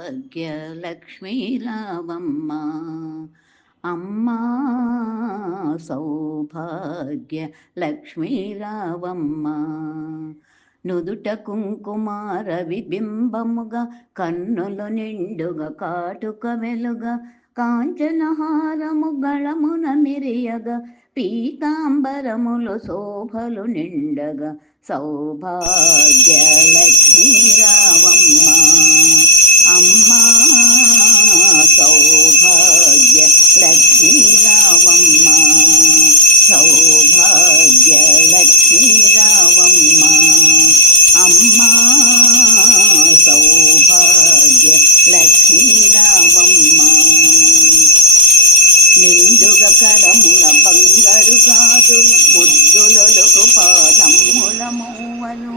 సౌభాగ్యలక్ష్మీ రావమ్మ అమ్మా సౌభాగ్య లక్ష్మీ రావమ్మ నుదుట కుంకుమార విబింబముగా కన్నులు నిండుగా కాటుక వెలుగా కాంచనహారము గళమున మిరియగా పీతాంబరములు శోభలు నిండగా సౌభాగ్య లక్ష్మీ రావమ్మ అమ్మా సౌభాగ్య లక్ష్మీ రావమ్మ సౌభాగ్య లక్ష్మీ రావమ్మ. అమ్మా సౌభాగ్య లక్ష్మీ రావమ్మ. నిండుగా కరముల బంగారు గాజులు ముద్దులకు పాదముల మూవలు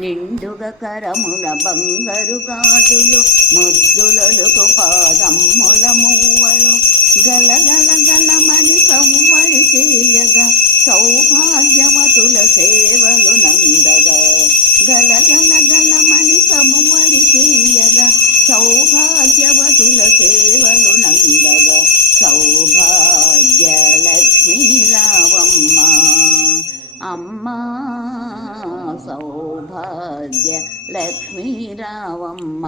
నిండుగా కరముల బంగారు గాజులు ముద్దులొలుకు పాదముల మూవలు గల గల గలమని కవ్వడి చేయగా సౌభాగ్యమతుల సేవలు నందగా. గల గల గలమని కవ్వడి చేయగా సౌభాగ్యవతుల సేవలు నందగా. సౌభాగ్య లక్ష్మీరావమ్మ.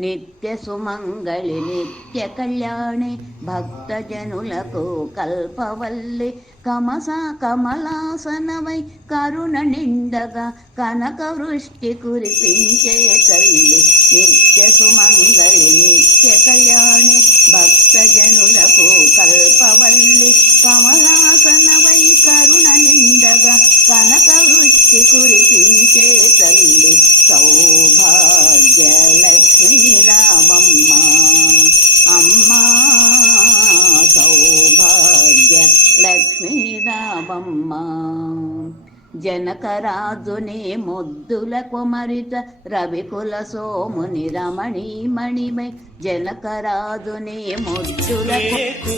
నిత్య సుమంగళి నిత్య కళ్యాణి భక్తజనులకు కల్పవల్లి కమస కమలాసనవై కరుణ నిండగా కనక వృష్టి కురిపించే తల్లి. నిత్య సుమంగళి నిత్య కళ్యాణి భక్తజనులకు కల్పవల్లి కమలాసనవై కరుణ నిండగా కనక వృష్టి కురిపించే తల్లి సౌభాగ్యలక్ష్మీ రామమ్మ. అమ్మా సౌభాగ్య లక్ష్మీ రామమ్మ. జనకరాజుని ముద్దుల కుమరిత రవికుల సోముని రమణి మణిమై. జనకరాజుని ముద్దుల కు-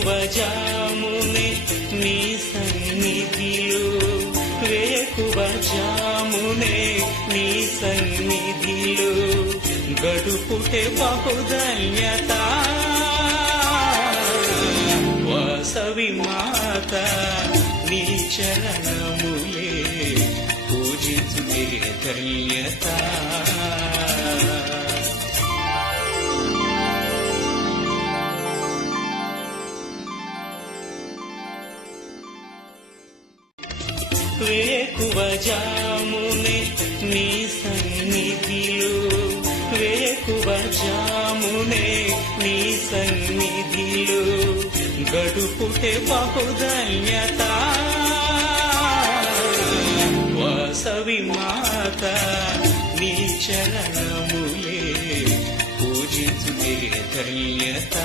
వేకువజామునే నీ సన్నిధిలో గడుపుటే బహుధన్యత. వాసవి మాత నీ చరణములే పూజించుకే ధన్యత. వేకువజామునే నీ సన్నిధిలో వేకువజామునే నీ సన్నిధిలో గడుపుటే బహుధన్యత. వాసవి మాత నీ చరణములే పూజించుకే ధన్యత.